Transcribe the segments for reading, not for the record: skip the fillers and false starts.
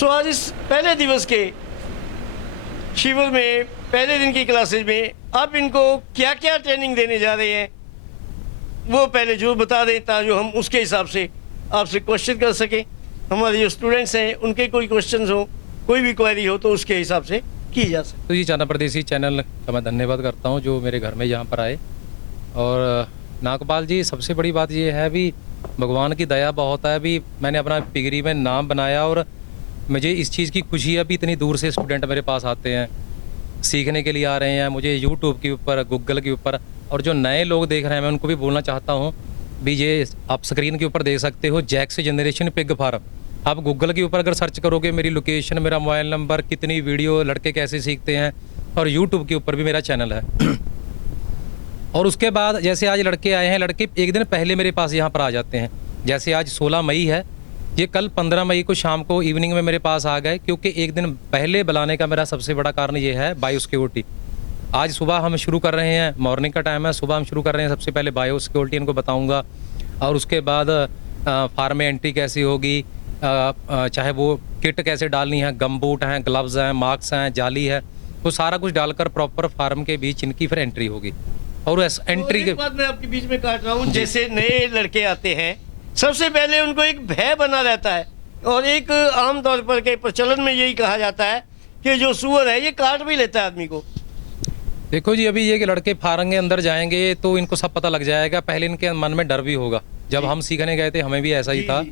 सो आज इस पहले दिवस के शिविर में पहले दिन की क्लासेज में आप इनको क्या क्या ट्रेनिंग देने जा रहे हैं वो पहले जो बता दें ताकि हम उसके हिसाब से आपसे क्वेश्चन कर सकें। हमारे जो स्टूडेंट्स हैं उनके कोई क्वेश्चन हो, कोई भी क्वेरी हो तो उसके हिसाब से की जा सके। तो जी चाना परदेसी चैनल का मैं धन्यवाद करता हूँ जो मेरे घर में यहाँ पर आए। और नागपाल जी, सबसे बड़ी बात ये है भी भगवान की दया बहुत है। भी मैंने अपना पिगरी में नाम बनाया और मुझे इस चीज़ की खुशी है भी इतनी दूर से स्टूडेंट मेरे पास आते हैं, सीखने के लिए आ रहे हैं। मुझे यूट्यूब के ऊपर, गूगल के ऊपर, और जो नए लोग देख रहे हैं मैं उनको भी बोलना चाहता हूँ भी ये आप स्क्रीन के ऊपर देख सकते हो, जैक्स जनरेशन पिग फार्म। आप गूगल के ऊपर अगर सर्च करोगे मेरी लोकेशन, मेरा मोबाइल नंबर, कितनी वीडियो लड़के कैसे सीखते हैं, और यूट्यूब के ऊपर भी मेरा चैनल है। और उसके बाद जैसे आज लड़के आए हैं, लड़के एक दिन पहले मेरे पास यहाँ पर आ जाते हैं। जैसे आज 16 मई है, ये कल 15 मई को शाम को इवनिंग में मेरे पास आ गए, क्योंकि एक दिन पहले बुलाने का मेरा सबसे बड़ा कारण ये है बायो सिक्योरिटी। आज सुबह हम शुरू कर रहे हैं, मॉर्निंग का टाइम है, सुबह हम शुरू कर रहे हैं। सबसे पहले बायो सिक्योरिटी इनको बताऊँगा, और उसके बाद फार्म में एंट्री कैसी होगी, चाहे वो किट कैसे डालनी है, गम बूट हैं, ग्लव्स हैं, मास्क हैं, जाली है, वो सारा कुछ डालकर प्रॉपर फार्म के बीच इनकी फिर एंट्री होगी। और एंट्री के बाद मैं आपके बीच में काट रहा हूँ, जैसे नए लड़के आते हैं सबसे पहले उनको एक भय बना रहता है, और एक आमतौर पर के प्रचलन में यही कहा जाता है कि जो सुअर है ये काट भी लेता है आदमी को। देखो जी, अभी ये कि लड़के फार्म के अंदर जाएंगे तो इनको सब पता लग जाएगा। पहले इनके मन में डर भी होगा, जब हम सीखने गए थे हमें भी ऐसा ही था,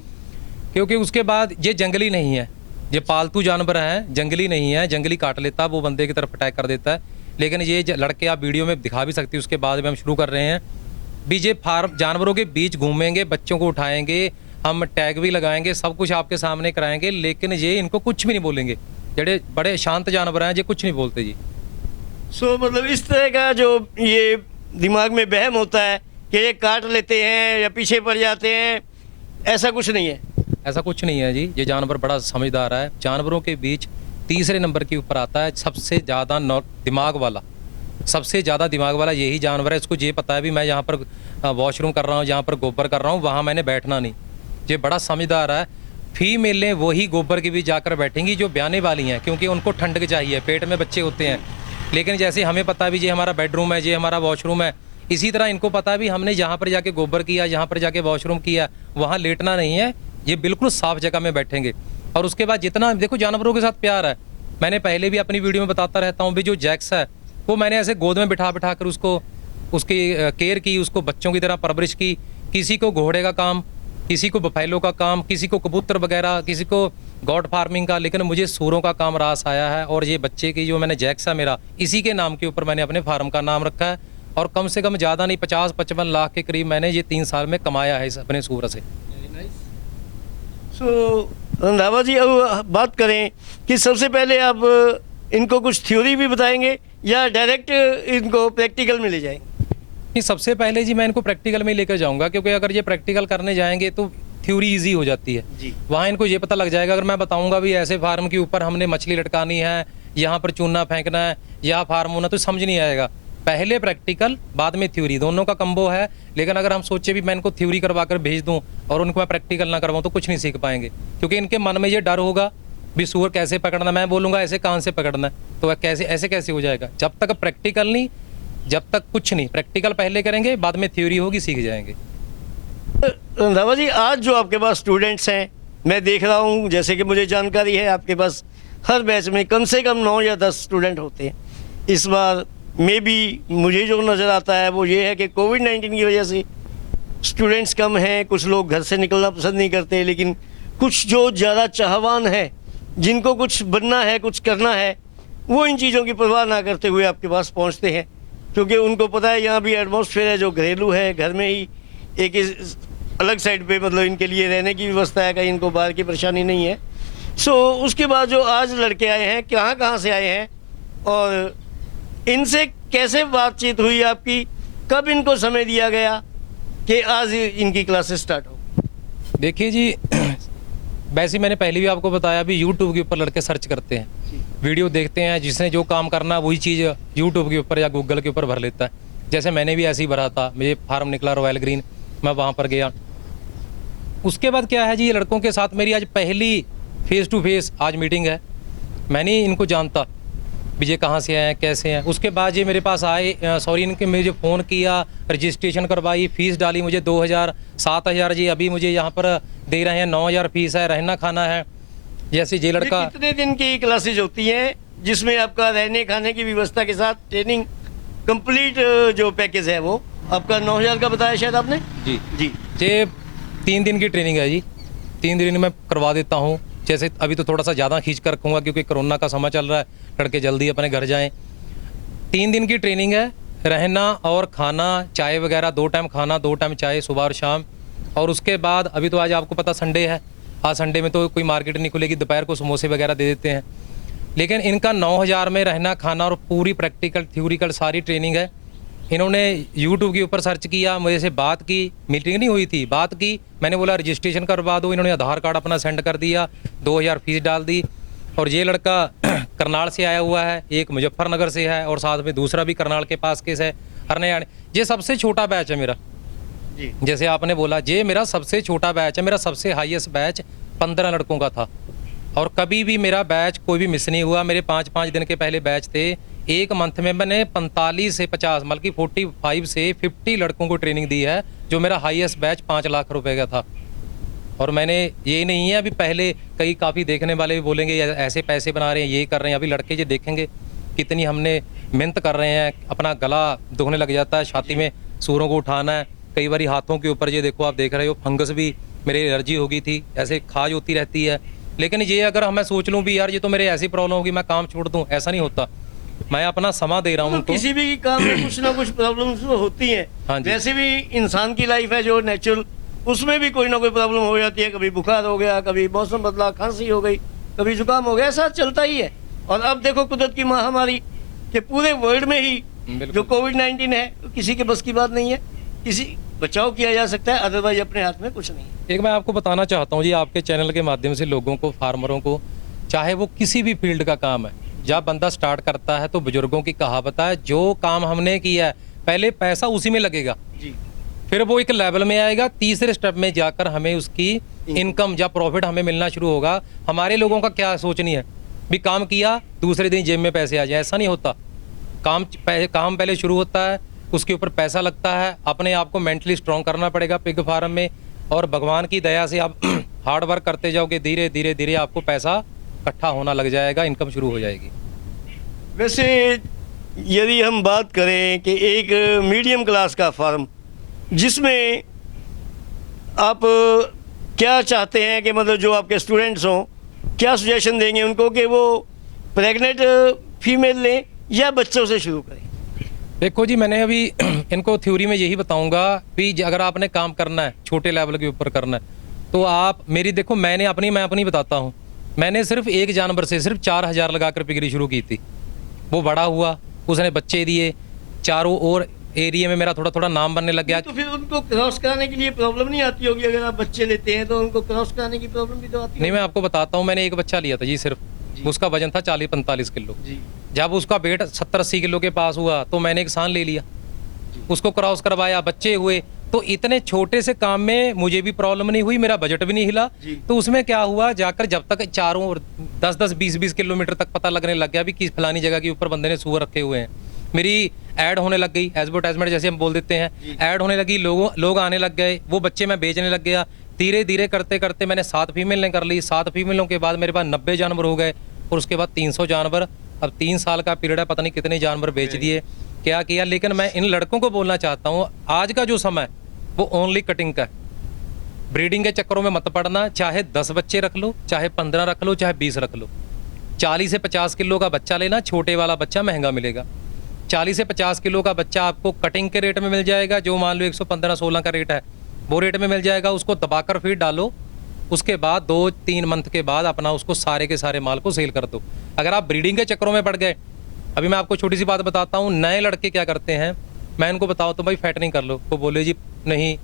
क्योंकि उसके बाद ये जंगली नहीं है, ये पालतू जानवर हैं, जंगली नहीं है। जंगली काट लेता, वो बंदे की तरफ अटैक कर देता है। लेकिन ये लड़के आप वीडियो में दिखा भी सकती है। उसके बाद में हम शुरू कर रहे हैं भी ये फार्म जानवरों के बीच घूमेंगे, बच्चों को उठाएंगे, हम टैग भी लगाएंगे, सब कुछ आपके सामने कराएंगे, लेकिन ये इनको कुछ भी नहीं बोलेंगे। जड़े बड़े शांत जानवर हैं, ये कुछ नहीं बोलते जी। सो मतलब इस तरह का जो ये दिमाग में वहम होता है कि ये काट लेते हैं या पीछे पड़ जाते हैं, ऐसा कुछ नहीं है। ऐसा कुछ नहीं है जी, ये जानवर बड़ा समझदार है। जानवरों के बीच तीसरे नंबर के ऊपर आता है सबसे ज़्यादा दिमाग वाला, सबसे ज़्यादा दिमाग वाला यही जानवर है। इसको ये पता है भी मैं यहाँ पर वॉशरूम कर रहा हूँ, यहाँ पर गोबर कर रहा हूँ, वहाँ मैंने बैठना नहीं। ये बड़ा समझदार है। फीमेलें वही गोबर के बीच जाकर बैठेंगी जो ब्याने वाली हैं, क्योंकि उनको ठंडक चाहिए, पेट में बच्चे होते हैं। लेकिन जैसे हमें पता है भी ये हमारा बेडरूम है, ये हमारा वॉशरूम है, इसी तरह इनको पता है भी हमने जहाँ पर जाके गोबर किया, जहाँ पर जाके वॉशरूम किया, वहाँ लेटना नहीं है। ये बिल्कुल साफ जगह में बैठेंगे। और उसके बाद जितना देखो जानवरों के साथ प्यार है, मैंने पहले भी अपनी वीडियो में बताता रहता हूँ भी जो जैक्स है वो मैंने ऐसे गोद में बिठा कर उसको उसकी केयर की, उसको बच्चों की तरह परवरिश की। किसी को घोड़े का काम, किसी को बफैलो का काम, किसी को कबूतर वगैरह, किसी को गॉड फार्मिंग का, लेकिन मुझे सूरों का काम रास आया है। और ये बच्चे की जो मैंने जैक्स है मेरा, इसी के नाम के ऊपर मैंने अपने फार्म का नाम रखा है। और कम से कम ज़्यादा नहीं 50-55 लाख के करीब मैंने ये 3 साल में कमाया है इस अपने सूर से। सो रंधावा जी, अब बात करें कि सबसे पहले आप इनको कुछ थ्योरी भी बताएंगे या डायरेक्ट इनको प्रैक्टिकल में ले जाएंगे? नहीं, सबसे पहले जी मैं इनको प्रैक्टिकल में ही लेकर जाऊंगा, क्योंकि अगर ये प्रैक्टिकल करने जाएंगे तो थ्योरी इजी हो जाती है जी। वहाँ इनको ये पता लग जाएगा। अगर मैं बताऊंगा भी ऐसे फार्म के ऊपर हमने मछली लटकानी है, यहाँ पर चूना फेंकना है, यहाँ फार्म होना, तो समझ नहीं आएगा। पहले प्रैक्टिकल बाद में थ्योरी, दोनों का कम्बो है। लेकिन अगर हम सोचे भी मैं इनको थ्योरी करवा कर भेज दूं और उनको मैं प्रैक्टिकल ना करवाऊं तो कुछ नहीं सीख पाएंगे, क्योंकि इनके मन में ये डर होगा भी सूअर कैसे पकड़ना। मैं बोलूँगा ऐसे कहाँ से पकड़ना है, तो कैसे ऐसे कैसे हो जाएगा। जब तक प्रैक्टिकल नहीं, जब तक कुछ नहीं, प्रैक्टिकल पहले करेंगे, बाद में थ्योरी होगी, सीख जाएंगे। रंधावा जी, आज जो आपके पास स्टूडेंट्स हैं, मैं देख रहा हूँ, जैसे कि मुझे जानकारी है आपके पास हर बैच में कम से कम 9 या 10 स्टूडेंट होते हैं। इस बार मे बी मुझे जो नज़र आता है वो ये है कि कोविड-19 की वजह से स्टूडेंट्स कम हैं, कुछ लोग घर से निकलना पसंद नहीं करते, लेकिन कुछ जो ज़्यादा चाहवान है, जिनको कुछ बनना है, कुछ करना है, वो इन चीज़ों की परवाह ना करते हुए आपके पास पहुंचते हैं, क्योंकि उनको पता है यहाँ भी एटमॉस्फेयर है जो घरेलू है, घर में ही एक अलग साइड पे मतलब इनके लिए रहने की व्यवस्था है, कहीं इनको बाहर की परेशानी नहीं है। सो उसके बाद जो आज लड़के आए हैं, कहाँ से आए हैं और इनसे कैसे बातचीत हुई आपकी, कब इनको समय दिया गया कि आज इनकी क्लासेस स्टार्ट हो? देखिए जी, वैसे मैंने पहले भी आपको बताया भी यूट्यूब के ऊपर लड़के सर्च करते हैं, वीडियो देखते हैं, जिसने जो काम करना वही चीज़ यूट्यूब के ऊपर या गूगल के ऊपर भर लेता है। जैसे मैंने भी ऐसे ही भरा था, मुझे फार्म निकला रॉयल ग्रीन, मैं वहाँ पर गया। उसके बाद क्या है जी, लड़कों के साथ मेरी आज पहली फेस टू फेस आज मीटिंग है। मैं नहीं इनको जानता भी ये कहाँ से आए हैं, कैसे हैं। उसके बाद ये मेरे पास आए, इनके मुझे फ़ोन किया, रजिस्ट्रेशन करवाई, फ़ीस डाली मुझे 2000 7000 जी अभी मुझे यहाँ पर दे रहे हैं, 9000 फ़ीस है, रहना खाना है। जैसे ये लड़का, कितने दिन की क्लासेज होती हैं जिसमें आपका रहने खाने की व्यवस्था के साथ ट्रेनिंग कंप्लीट जो पैकेज है वो आपका 9000 का बताया शायद आपने? जी जी ये 3 दिन की ट्रेनिंग है जी। 3 दिन में करवा देता हूँ। जैसे अभी तो थोड़ा सा ज़्यादा खींच कर रखूँगा क्योंकि कोरोना का समय चल रहा है, लड़के जल्दी अपने घर जाएं। 3 दिन की ट्रेनिंग है, रहना और खाना, चाय वगैरह, 2 टाइम खाना 2 टाइम चाय, सुबह और शाम। और उसके बाद अभी तो आज आपको पता संडे है, आज संडे में तो कोई मार्केट नहीं खुलेगी, दोपहर को समोसे वगैरह दे देते हैं। लेकिन इनका 9000 में रहना खाना और पूरी प्रैक्टिकल थ्योरिकल सारी ट्रेनिंग है। इन्होंने यूट्यूब के ऊपर सर्च किया, मुझे से बात की, मीटिंग नहीं हुई थी, बात की, मैंने बोला रजिस्ट्रेशन करवा दो। इन्होंने आधार कार्ड अपना सेंड कर दिया, 2000 फीस डाल दी। और ये लड़का करनाल से आया हुआ है, एक मुजफ्फरनगर से है और साथ में दूसरा भी करनाल के पास केस है, हरनयाण। ये सबसे छोटा बैच है मेरा जी। जैसे आपने बोला, ये मेरा सबसे छोटा बैच है। मेरा सबसे हाईएस्ट बैच 15 लड़कों का था और कभी भी मेरा बैच कोई भी मिस नहीं हुआ। मेरे 5-5 दिन के पहले बैच थे। एक मंथ में मैंने 45 से 50 बल्कि 45 से 50 लड़कों को ट्रेनिंग दी है, जो मेरा हाईएस्ट बैच 5 लाख रुपए का था। और मैंने ये नहीं है, अभी पहले कई काफ़ी देखने वाले भी बोलेंगे ऐसे पैसे बना रहे हैं, ये कर रहे हैं। अभी लड़के जो देखेंगे कितनी हमने मेहनत कर रहे हैं, अपना गला दुखने लग जाता है, छाती में सूरों को उठाना है, कई बार हाथों के ऊपर ये देखो आप देख रहे हो फंगस भी, मेरी एलर्जी हो गई थी, ऐसे खाज होती रहती है। लेकिन ये अगर मैं सोच लूँ भी यार ये तो मेरे ऐसी प्रॉब्लम होगी मैं काम छोड़ दूँ, ऐसा नहीं होता। मैं अपना समय दे रहा हूँ उनको। किसी भी काम में कुछ ना कुछ प्रॉब्लम्स होती हैं। हाँ जी। वैसे भी इंसान की लाइफ है जो नेचुरल, उसमें भी कोई ना कोई प्रॉब्लम हो जाती है। कभी बुखार हो गया, कभी मौसम बदला, खांसी हो गई, कभी जुकाम हो गया, ऐसा चलता ही है। और अब देखो कुदरत की महामारी के पूरे वर्ल्ड में ही जो कोविड-19 है, किसी के बस की बात नहीं है। किसी बचाव किया जा सकता है, अदरवाइज अपने हाथ में कुछ नहीं है। एक मैं आपको बताना चाहता हूँ जी, आपके चैनल के माध्यम से लोगों को, फार्मरों को, चाहे वो किसी भी फील्ड का काम है, जब बंदा स्टार्ट करता है तो बुजुर्गों की कहावत है, जो काम हमने किया है पहले पैसा उसी में लगेगा जी। फिर वो एक लेवल में आएगा, तीसरे स्टेप में जाकर हमें उसकी इनकम या प्रॉफिट हमें मिलना शुरू होगा। हमारे लोगों का क्या सोचनी है भी काम किया दूसरे दिन जेब में पैसे आ जाए, ऐसा नहीं होता। काम पहले शुरू होता है, उसके ऊपर पैसा लगता है, अपने आप को मेंटली स्ट्रॉन्ग करना पड़ेगा पिग फार्म में। और भगवान की दया से आप हार्ड वर्क करते जाओगे, धीरे धीरे धीरे आपको पैसा इकट्ठा होना लग जाएगा, इनकम शुरू हो जाएगी। वैसे यदि हम बात करें कि एक मीडियम क्लास का फार्म जिसमें आप क्या चाहते हैं कि मतलब जो आपके स्टूडेंट्स हों, क्या सजेशन देंगे उनको कि वो प्रेग्नेंट फीमेल लें या बच्चों से शुरू करें? देखो जी, मैंने अभी इनको थ्योरी में यही बताऊंगा भी अगर आपने काम करना है, छोटे लेवल के ऊपर करना है, तो आप मेरी देखो, मैं अपनी बताता हूँ। मैंने सिर्फ एक जानवर से सिर्फ 4000 लगाकर पिगरी शुरू की थी। वो बड़ा हुआ, उसने बच्चे दिए, चारों ओर एरिया में मेरा थोड़ा थोड़ा नाम बनने लग गया। तो फिर उनको क्रॉस कराने के लिए प्रॉब्लम नहीं आती होगी? अगर आप बच्चे लेते हैं तो उनको क्रॉस कराने की प्रॉब्लम भी तो आती नहीं, मैं आपको बताता हूँ। मैंने एक बच्चा लिया था जी सिर्फ, उसका वजन था 40-45 किलो। जी। जब उसका वेट 70-80 किलो के पास हुआ तो मैंने एक सांड ले लिया, उसको क्रॉस करवाया, बच्चे हुए। तो इतने छोटे से काम में मुझे भी प्रॉब्लम नहीं हुई, मेरा बजट भी नहीं हिला। तो उसमें क्या हुआ, जाकर जब तक चारों 10-10, 20-20 किलोमीटर तक पता लगने लग गया भी किस फलानी जगह के ऊपर बंदे ने सूअर रखे हुए हैं, मेरी ऐड होने लग गई, एडवर्टाइजमेंट जैसे हम बोल देते हैं, ऐड होने लगी, लोग आने लग गए, वो बच्चे मैं बेचने लग गया। धीरे धीरे करते करते मैंने 7 फीमेलें कर ली। 7 फीमेलों के बाद मेरे पास 90 जानवर हो गए और उसके बाद 300 जानवर। अब 3 साल का पीरियड है, पता नहीं कितने जानवर बेच दिए, क्या किया। लेकिन मैं इन लड़कों को बोलना चाहता हूँ, आज का जो समय वो ओनली कटिंग का है। ब्रीडिंग के चक्करों में मत पड़ना, चाहे 10 बच्चे रख लो, चाहे 15 रख लो, चाहे 20 रख लो। 40 से 50 किलो का बच्चा लेना, छोटे वाला बच्चा महंगा मिलेगा। 40 से 50 किलो का बच्चा आपको कटिंग के रेट में मिल जाएगा, जो मान लो 115-16 का रेट है, वो रेट में मिल जाएगा। उसको दबाकर फीड डालो, उसके बाद 2-3 मंथ के बाद अपना उसको सारे के सारे माल को सेल कर दो। अगर आप ब्रीडिंग के चक्करों में पड़ गए, अभी मैं आपको छोटी सी बात बताता हूँ, नए लड़के क्या करते हैं, मैं इनको बताओ तो भाई फैटनिंग कर लो, वो बोले जी नहीं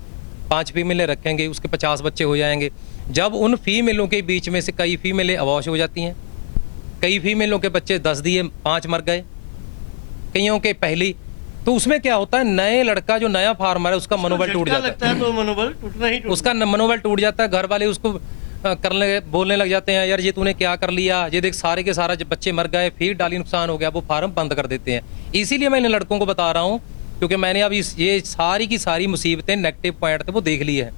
5 फीमेलें रखेंगे, उसके 50 बच्चे हो जाएंगे। जब उन फीमेलों के बीच में से कई फीमेलें अवॉश हो जाती हैं, कई फीमेलों के बच्चे 10 दिए, 5 मर गए, कईयों के पहली, तो उसमें क्या होता है, नए लड़का जो नया फार्मर है उसका मनोबल टूट जाता है। लगता है तो मनोबल टूटना ही टूटना। उसका मनोबल टूट जाता है। घर वाले उसको करने बोलने लग जाते हैं, यार ये तूने क्या कर लिया, ये देख सारे के सारा जब बच्चे मर गए, फीड डाली, नुकसान हो गया, वो फार्म बंद कर देते हैं। इसीलिए मैं इन लड़कों को बता रहा हूँ, क्योंकि मैंने अब ये सारी की सारी मुसीबतें, नेगेटिव पॉइंट थे वो देख ली है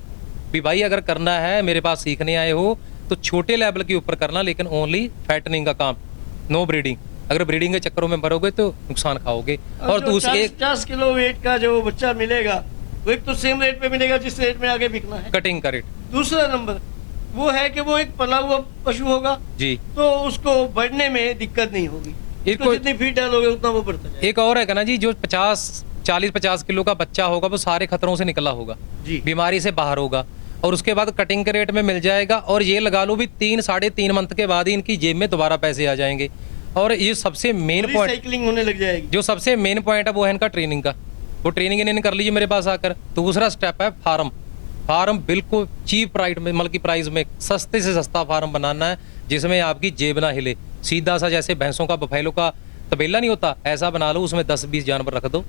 भी भाई अगर करना है, मेरे पास सीखने आए हो तो छोटे लेवल के ऊपर करना, लेकिन ओनली फैटनिंग का काम, नो ब्रीडिंग। अगर ब्रीडिंग के चक्करों में मरोगे तो नुकसान खाओगे। और जो दूसरे 50 किलो वेट का जो बच्चा मिलेगा वो एक तो सेम रेट पे मिलेगा जिस रेट में आगे बिकना है। कटिंग का रेट। दूसरा नंबर वो है कि वो एक पला हुआ पशु होगा जी। तो उसको बढ़ने में दिक्कत नहीं होगी, इसको जितनी फीड डालोगे उतना वो बढ़ता जाएगा। एक और है ना जी, जो 40-50 किलो का बच्चा होगा वो सारे खतरों से निकला होगा, जी। बीमारी से बाहर होगा, और उसके बाद कटिंग के रेट में मिल जाएगा। और ये लगा लो भी 3-3.5 मंथ के बाद ही इनकी जेब में दोबारा पैसे आ जाएंगे। और ये सबसे मेन पॉइंट, साइकिलिंग होने लग जाएगी। जो सबसे मेन पॉइंट है वो है इनका ट्रेनिंग का। वो ट्रेनिंग इन्होंने कर लीजिए मेरे पास आकर। दूसरा स्टेप है फार्म बिल्कुल चीप प्राइस में, मतलब की प्राइस में सस्ते से सस्ता फार्म बनाना है जिसमें आपकी जेब ना हिले। सीधा सा जैसे भैंसों का, बफेलो का तबेला नहीं होता, ऐसा बना लो, उसमें 10-20 जानवर रख दो,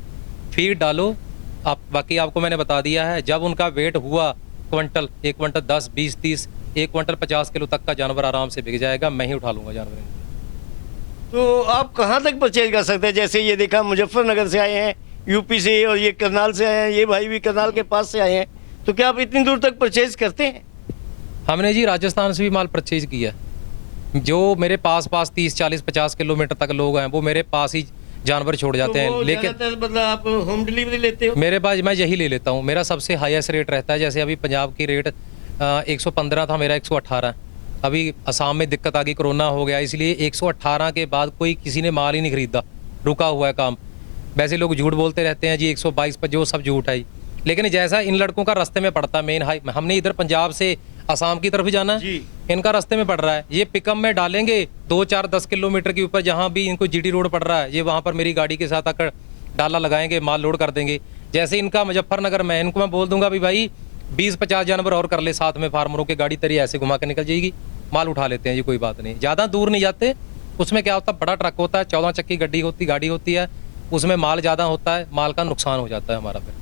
फीड डालो आप। बाकी आपको मैंने बता दिया है, जब उनका वेट हुआ क्विंटल, 1 क्विंटल 10, 20, 30, 1 क्विंटल 50 किलो तक का जानवर आराम से बिक जाएगा। मैं ही उठा लूंगा जानवर। तो आप कहाँ तक परचेज कर सकते हैं? जैसे ये देखा मुजफ्फरनगर से आए हैं, यूपी से, और ये करनाल से आए हैं, ये भाई भी करनाल के पास से आए हैं, तो क्या आप इतनी दूर तक परचेज करते हैं? हमने जी राजस्थान से भी माल परचेज किया। जो मेरे पास 30-40-50 किलोमीटर तक लोग हैं वो मेरे पास ही जानवर छोड़ जाते हैं। लेकिन मतलब आप होम डिलीवरी लेते हो? मेरे पास मैं यही ले लेता हूँ। मेरा सबसे हाईएस्ट रेट रहता है। जैसे अभी पंजाब की रेट 115 था, मेरा 118। अभी असम में दिक्कत आ गई, कोरोना हो गया, इसलिए 118 के बाद कोई किसी ने माल ही नहीं खरीदा, रुका हुआ है काम। वैसे लोग झूठ बोलते रहते हैं जी 122 पर, जो सब झूठ है। लेकिन जैसा इन लड़कों का रास्ते में पड़ता मेन हाई, हमने इधर पंजाब से असम की तरफ जाना है, इनका रास्ते में पड़ रहा है। ये पिकअप में डालेंगे 2-4-10 किलोमीटर के ऊपर, जहाँ भी इनको जीटी रोड पड़ रहा है, ये वहाँ पर मेरी गाड़ी के साथ आकर डाला लगाएंगे, माल लोड कर देंगे। जैसे इनका मुजफ्फरनगर में, इनको मैं बोल दूंगा भी भाई 20-50 जानवर और कर ले साथ में, फार्मरों की गाड़ी तेरी ऐसे घुमा के निकल जाएगी, माल उठा लेते हैं जी, कोई बात नहीं। ज़्यादा दूर नहीं जाते। उसमें क्या होता है, बड़ा ट्रक होता है, 14 चक्की गाड़ी होती है, उसमें माल ज़्यादा होता है, माल का नुकसान हो जाता है हमारा फिर।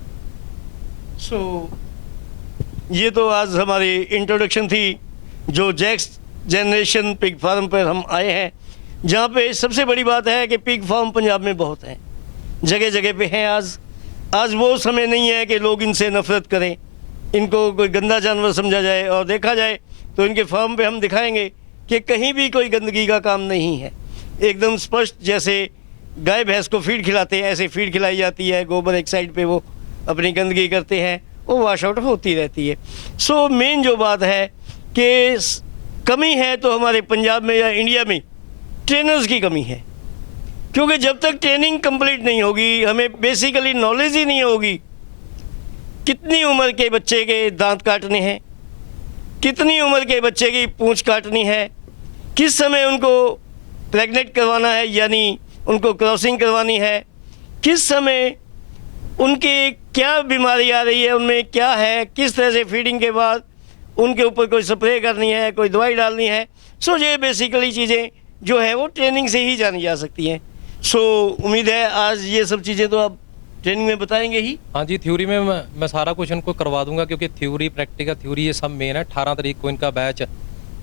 ये तो आज हमारी इंट्रोडक्शन थी जो जैक्स जनरेशन पिग फार्म पर हम आए हैं, जहाँ पे सबसे बड़ी बात है कि पिग फार्म पंजाब में बहुत हैं, जगह जगह पे हैं। आज वो समय नहीं है कि लोग इनसे नफरत करें, इनको कोई गंदा जानवर समझा जाए। और देखा जाए तो इनके फार्म पे हम दिखाएंगे कि कहीं भी कोई गंदगी का काम नहीं है, एकदम स्पष्ट। जैसे गाय भैंस को फीड खिलाते हैं ऐसे फीड खिलाई जाती है, गोबर एक साइड पे वो अपनी गंदगी करते हैं, वो वॉश आउट होती रहती है। सो मेन जो बात है कि कमी है तो हमारे पंजाब में या इंडिया में ट्रेनर्स की कमी है, क्योंकि जब तक ट्रेनिंग कंप्लीट नहीं होगी, हमें बेसिकली नॉलेज ही नहीं होगी कितनी उम्र के बच्चे के दांत काटने हैं, कितनी उम्र के बच्चे की पूंछ काटनी है, किस समय उनको प्रेग्नेंट करवाना है यानी उनको क्रॉसिंग करवानी है, किस समय उनके क्या बीमारी आ रही है, उनमें क्या है, किस तरह से फीडिंग के बाद उनके ऊपर कोई स्प्रे करनी है, कोई दवाई डालनी है। सो ये बेसिकली चीज़ें जो है वो ट्रेनिंग से ही जानी जा सकती हैं। सो उम्मीद है आज ये सब चीज़ें तो आप ट्रेनिंग में बताएंगे ही। हाँ जी, थ्योरी में मैं सारा कुछ इनको करवा दूंगा, क्योंकि थ्योरी प्रैक्टिकल थ्योरी ये सब मेन है। 18 तारीख को इनका बैच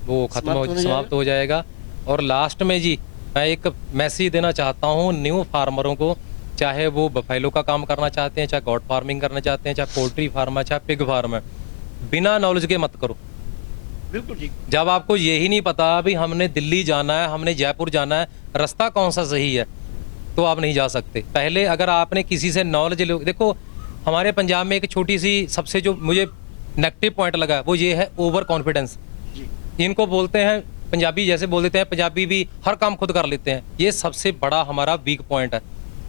वो समाप्त हो जाएगा। और लास्ट में जी मैं एक मैसेज देना चाहता हूँ न्यू फार्मरों को, चाहे वो बफेलो का काम करना चाहते हैं, चाहे गॉड फार्मिंग करना चाहते हैं, चाहे पोल्ट्री फार्म है, चाहे पिग फार्म है, बिना नॉलेज के मत करो। बिल्कुल ठीक। जब जब आपको यही नहीं पता भी हमने दिल्ली जाना है, हमने जयपुर जाना है, रास्ता कौन सा सही है, तो आप नहीं जा सकते। पहले अगर आपने किसी से नॉलेज लो, देखो हमारे पंजाब में एक छोटी सी सबसे जो मुझे नेगेटिव पॉइंट लगा वो ये है ओवर कॉन्फिडेंस। इनको बोलते हैं पंजाबी, जैसे बोल देते हैं पंजाबी भी हर काम खुद कर लेते हैं, ये सबसे बड़ा हमारा वीक पॉइंट है।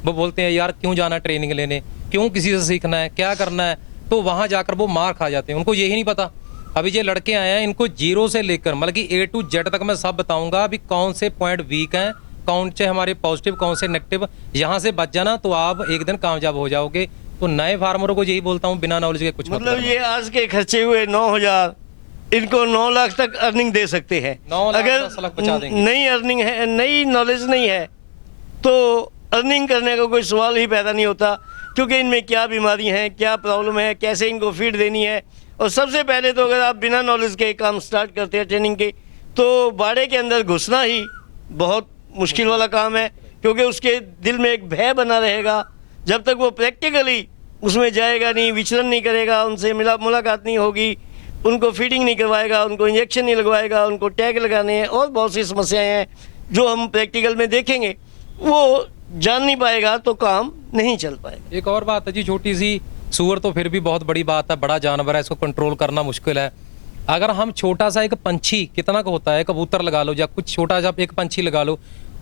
वो बोलते हैं यार क्यों जाना ट्रेनिंग लेने, क्यों किसी से सीखना है, क्या करना है, तो वहाँ जाकर वो मार खा जाते हैं। उनको यही नहीं पता। अभी ये लड़के आए हैं, इनको 0 से लेकर मतलब कि A to Z तक मैं सब बताऊंगा अभी कौन से पॉइंट वीक हैं, कौन से हमारे पॉजिटिव, कौन से नेगेटिव। यहाँ से बच जाना तो आप एक दिन कामयाब हो जाओगे। तो नए फार्मरों को यही बोलता हूँ, बिना नॉलेज के कुछ मत मतलब करना। ये आज के खर्चे हुए 9,000 इनको 9 लाख तक अर्निंग दे सकते हैं। 9 लाख अगर 10 लाख बचा देंगे। नई अर्निंग है, नई नॉलेज नहीं है तो अर्निंग करने का कोई सवाल ही पैदा नहीं होता, क्योंकि इनमें क्या बीमारी है, क्या प्रॉब्लम है, कैसे इनको फीड देनी है, और सबसे पहले तो अगर आप बिना नॉलेज के काम स्टार्ट करते हैं ट्रेनिंग के, तो बाड़े के अंदर घुसना ही बहुत मुश्किल वाला काम है, क्योंकि उसके दिल में एक भय बना रहेगा। जब तक वो प्रैक्टिकली उसमें जाएगा नहीं, विचरण नहीं करेगा, उनसे मुलाकात नहीं होगी, उनको फीडिंग नहीं करवाएगा, उनको इंजेक्शन नहीं लगवाएगा, उनको टैग लगाने हैं और बहुत सी समस्याएं हैं जो हम प्रैक्टिकल में देखेंगे, वो जान नहीं पाएगा तो काम नहीं चल पाएगा। एक और बात है जी छोटी सी, सूअर तो फिर भी बहुत बड़ी बात है, बड़ा जानवर है, इसको कंट्रोल करना मुश्किल है। अगर हम छोटा सा एक पंछी, कितना का होता है, कबूतर लगा लो या कुछ छोटा सा एक पंछी लगा लो,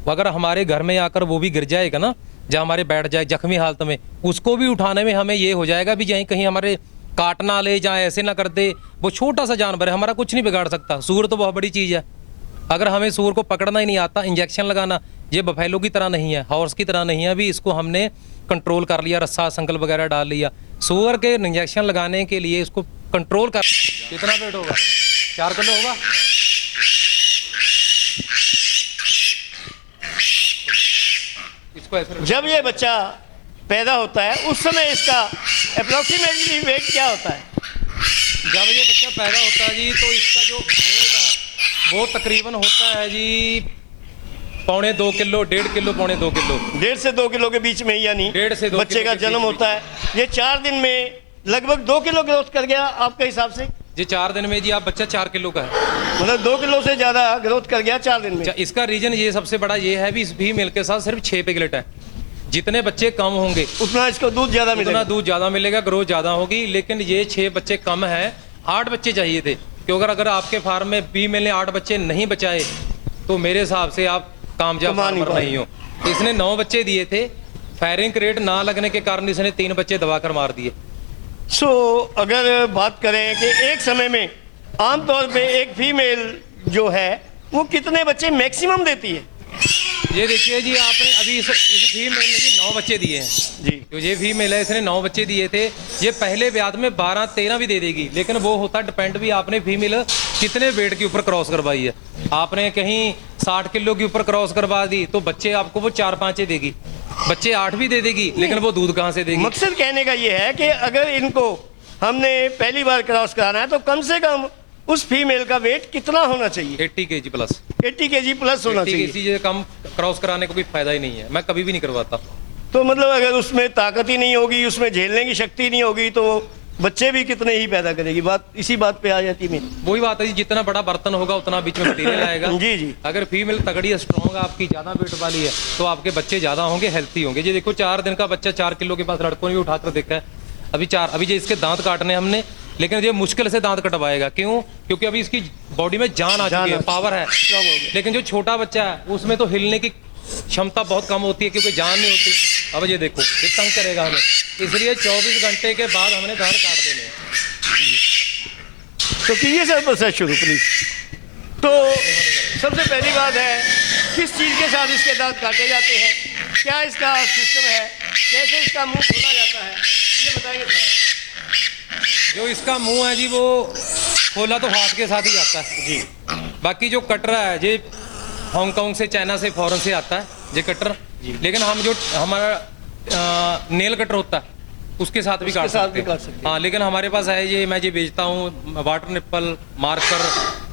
अगर हमारे घर में आकर वो भी गिर जाएगा ना, जहाँ हमारे बैठ जाए जख्मी हालत में, उसको भी उठाने में हमें ये हो जाएगा भी यहीं कहीं हमारे काट ना ले, जहाँ ऐसे ना कर दे। वो छोटा सा जानवर है, हमारा कुछ नहीं बिगाड़ सकता। सूअर तो बहुत बड़ी चीज़ है। अगर हमें सूअर को पकड़ना ही नहीं आता, इंजेक्शन लगाना, ये बफेलो की तरह नहीं है, हॉर्स की तरह नहीं है, अभी इसको हमने कंट्रोल कर लिया, रस्सा संकल वगैरह डाल लिया। सूअर के इंजेक्शन लगाने के लिए इसको कंट्रोल कर, कितना वेट होगा, 4 किलो होगा। इसको ऐसे जब ये बच्चा पैदा होता है उस समय इसका अप्रोक्सीमेटली वेट क्या होता है? जब ये बच्चा पैदा होता है जी, तो इसका जो वेट है वो तकरीबन होता है जी 1.25 किलो, 1.5 किलो, 1.25 किलो, 1.5 से 2 किलो के बीच में, यानी 1.5 से 2 बच्चे किलो का के जन्म बीच होता है। ये 4 दिन में लगभग 2 किलो ग्रोथ कर गया आपके हिसाब से? जी 4 दिन में जी आप बच्चा 4 किलो का है, मतलब 2 किलो से ज्यादा ग्रोथ कर गया 4 दिन में। इसका रीजन ये सबसे बड़ा ये है भी इस फीमेल के साथ सिर्फ 6 पिगलेट है। जितने बच्चे कम होंगे उतना इसको दूध ज्यादा मिलेगा, उतना दूध ज्यादा मिलेगा, ग्रोथ ज्यादा होगी। लेकिन ये 6 बच्चे कम है, 8 बच्चे चाहिए थे, क्योंकि अगर आपके फार्म में फीमेल ने 8 बच्चे नहीं बचाए तो मेरे हिसाब से आप कामयाब फार्मर नहीं हो। इसने 9 बच्चे दिए थे, फायरिंग रेट ना लगने के कारण इसने 3 बच्चे दबाकर मार दिए। अगर बात करें कि एक समय में आमतौर पे एक फीमेल जो है वो कितने बच्चे मैक्सिमम देती है? ये देखिए जी, आपने अभी इस फीमेल ने जी 9 बच्चे दिए हैं जी। तो ये फीमेल है, इसने 9 बच्चे दिए थे। ये पहले ब्याज में 12-13 भी दे देगी, लेकिन वो होता डिपेंड भी आपने फीमेल कितने वेट के ऊपर क्रॉस करवाई है। आपने कहीं 60 किलो के ऊपर क्रॉस करवा दी तो बच्चे आपको वो 4-5 देगी, बच्चे 8 भी दे देगी, लेकिन वो दूध कहाँ से देगी? मकसद कहने का ये है कि अगर इनको हमने पहली बार क्रॉस कराना है तो कम से कम उस फीमेल का वेट कितना होना चाहिए? 80 kg प्लस, 80 kg प्लस होना 80 चाहिए। kg से कम क्रॉस कराने का कोई फायदा ही नहीं है, मैं कभी भी नहीं करवाता। तो मतलब अगर उसमें ताकत ही नहीं होगी, उसमें झेलने की शक्ति नहीं होगी, तो बच्चे भी कितने ही पैदा करेगी। बात इसी बात पे आ जाती है। वही बात है जी, जितना बड़ा बर्तन होगा उतना बीच में मटीरियल आएगा। जी जी। अगर फीमेल तगड़ी स्ट्रॉन्ग आपकी ज्यादा वेट वाली है तो आपके बच्चे ज्यादा होंगे, हेल्थी होंगे। ये देखो 4 दिन का बच्चा 4 किलो के पास, लड़कों ने भी उठाकर देखा है। अभी ये इसके दांत काटने हमने, लेकिन ये मुश्किल से दांत कटवाएगा। क्यों? क्योंकि अभी इसकी बॉडी में जान आ चुकी है, पावर है। लेकिन जो छोटा बच्चा है उसमें तो हिलने की क्षमता बहुत कम होती है, क्योंकि जान नहीं होती। अब ये देखो ये तंग करेगा हमें, इसलिए 24 घंटे के बाद हमने दांत काट देने हैं। तो कीजिए सर प्रोसेस शुरू प्लीज। तो सबसे पहली बात है, किस चीज़ के साथ इसके दांत काटे जाते हैं, क्या इसका सिस्टम है, कैसे इसका मुंह खोला जाता है, ये बताएंगे सर। जो इसका मुंह है जी वो खोला तो हाथ के साथ ही जाता है जी। बाकी जो कटरा है ये हांगकांग से, चाइना से, फॉरेन से आता है ये कटर। लेकिन हम जो हमारा नेल कटर होता है उसके साथ भी काट सकते हैं। हाँ, लेकिन हमारे पास है ये, मैं ये बेचता हूँ, वाटर निप्पल, मार्कर,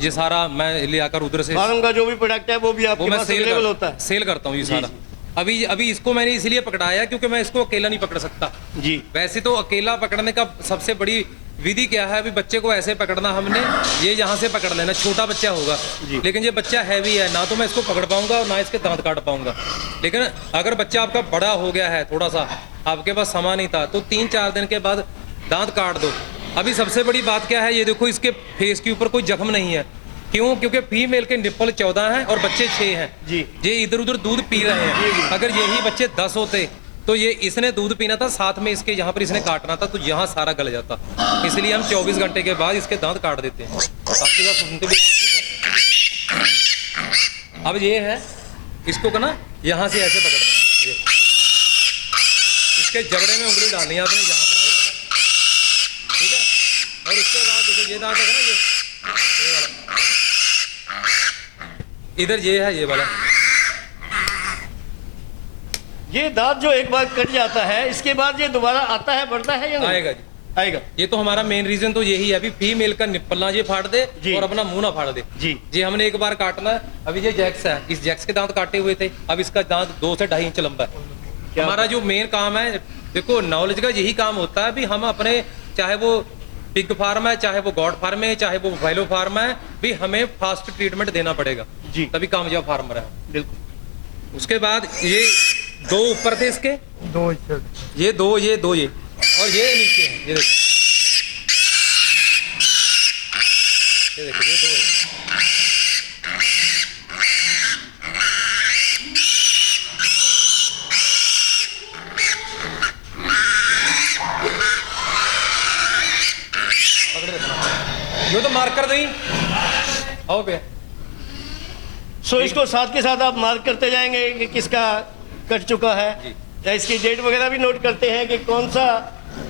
ये सारा मैं ले आकर उधर से, फार्म का जो भी प्रोडक्ट है वो भी आपके पास अवेलेबल होता है। सेल करता हूँ ये सारा। अभी इसको मैंने इसलिए पकड़ाया क्योंकि मैं इसको अकेला नहीं पकड़ सकता जी। वैसे तो अकेला पकड़ने का सबसे बड़ी विधि क्या है, अभी बच्चे को ऐसे पकड़ना, हमने ये यहाँ से पकड़ लेना, छोटा बच्चा होगा, लेकिन ये बच्चा हैवी है, ना तो मैं इसको पकड़ पाऊंगा और ना इसके दांत काट पाऊंगा। लेकिन अगर बच्चा आपका बड़ा हो गया है, थोड़ा सा आपके पास सामान नहीं था, तो 3-4 दिन के बाद दांत काट दो। अभी सबसे बड़ी बात क्या है, ये देखो इसके फेस के ऊपर कोई जख्म नहीं है। क्यों? क्योंकि फीमेल के निप्पल 14 हैं और बच्चे 6 हैं जी। ये इधर उधर दूध पी रहे हैं। अगर यही बच्चे 10 होते तो ये इसने दूध पीना था, साथ में इसके यहाँ पर इसने काटना था, तो यहाँ सारा गल जाता। इसलिए हम 24 घंटे के बाद इसके दांत काट देते हैं। आपकी बात सुनते भी अब ये है, इसको ना यहाँ से ऐसे पकड़ना, इसके जबड़े में उंगली डालनी है आपने, यहाँ पर, ठीक है। और उसके बाद देखो ये दांत है ना, ये वाला, इधर ये है, ये वाला। ये दांत जो एक बार कट जाता है, इसके बाद ये दोबारा आता है, बढ़ता है या नहीं? आएगा जी, आएगा। ये तो हमारा मेन रीजन तो यही है, अभी फीमेल का निप्पल ना ये फाड़ दे जी। और अपना मुंह ना फाड़ दे जी। जी। हमने एक बार काटना है, अभी ये जैक्स है, इस जैक्स के दांत काटे हुए थे, अब इसका दांत 2 से 2.5 इंच लंबा है। हमारा जो मेन काम है, देखो नॉलेज का यही काम होता है भी हम अपने, चाहे वो पिग फार्म है, चाहे वो गॉड फार्म है, चाहे वो वैलो फार्म है, भी हमें फास्ट ट्रीटमेंट देना पड़ेगा जी। तभी कामयाब फार्मर है। बिल्कुल। उसके बाद ये 2 ऊपर थे इसके, 2 ये 2 ये 2 ये, और ये नीचे है, ये देखो, ये देखो, ये 2 है। पकड़ देना, यो तो मार्क कर दई, आओ पे। सो इसको साथ के साथ आप मार्क करते जाएंगे कि किसका कट चुका है, या इसकी डेट वगैरह भी नोट करते हैं कि कौन सा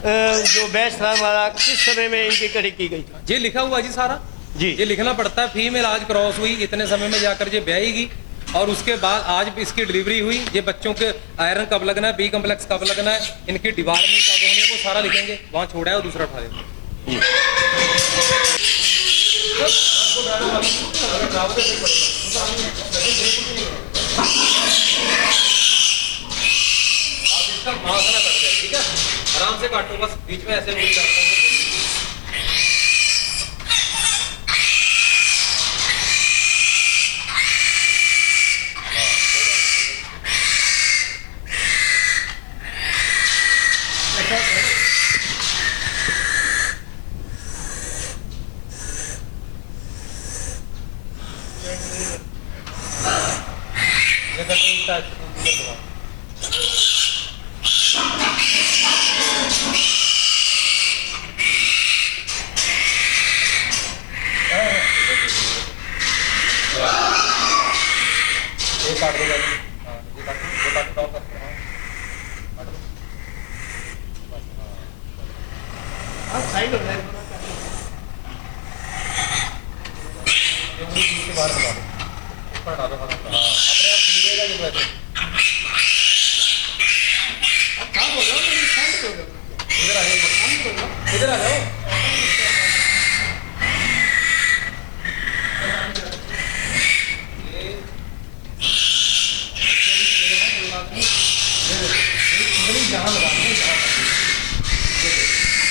जो बैच था हमारा किस समय में इनकी कटिंग की गई। ये लिखा हुआ जी सारा जी। ये लिखना पड़ता है, फीमेल आज क्रॉस हुई इतने समय में जाकर ये ब्याएगी, और उसके बाद आज इसकी डिलीवरी हुई, ये बच्चों के आयरन कब लगना है, बी कम्प्लेक्स कब लगना है, इनकी डिवार्मिंग कब होनी है, वो सारा लिखेंगे। वहाँ छोड़ा है और दूसरा उठा देंगे। इसका मांस ना कट जाए, ठीक है, आराम से काटो, बस बीच में ऐसे उंगली डालते हैं। ये करते हैं, ये काट दो, हाँ ये काट दो, वो काट दो, और करते हैं, हाँ, काट दो। आप साइड हो जाए। ये उंगली बीच से बाहर निकालो, ऊपर डालो, हाँ, अपने आप खुलेगा ये वैसे। आप हो जाओ, साइड हो जाओ। इधर आ जाओ, इधर आ जाओ। यहाँ लगा दो, यहाँ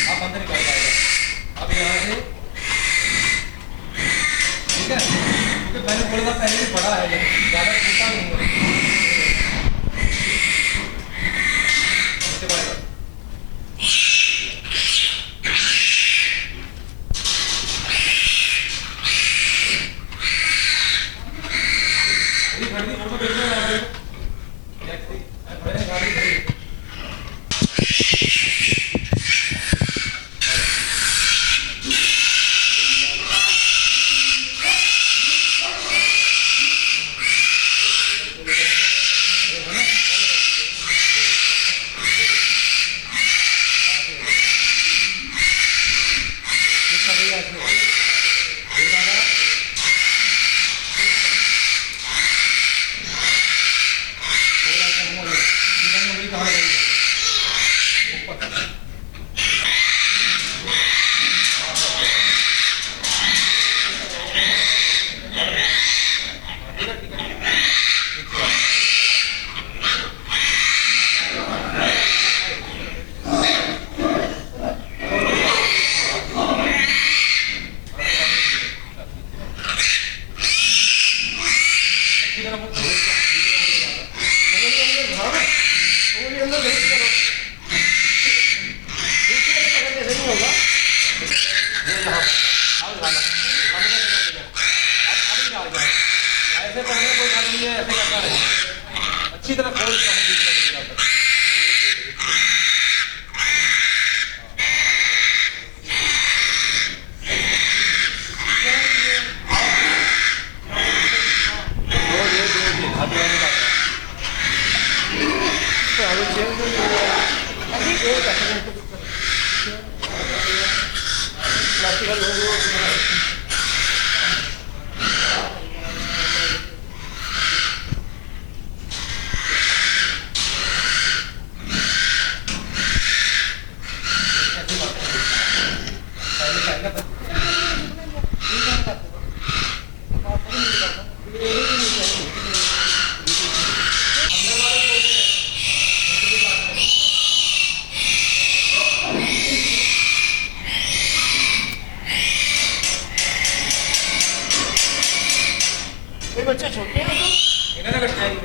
आप अंदर निकाल पाएगा। अब यहाँ से, ठीक है, क्योंकि मैंने बोला था पहले भी बड़ा है, लेकिन ज़्यादा छोटा नहीं है। नीचे पड़ेगा। खड़ी फोटो देखो ना आप, खड़े हैं गाड़ी खड़ी। ऐसे पकड़ने कोई काम नहीं है, ऐसे करना है, अच्छी तरह खोल बच्चे छोटे हैं इन्होंने कठिनाई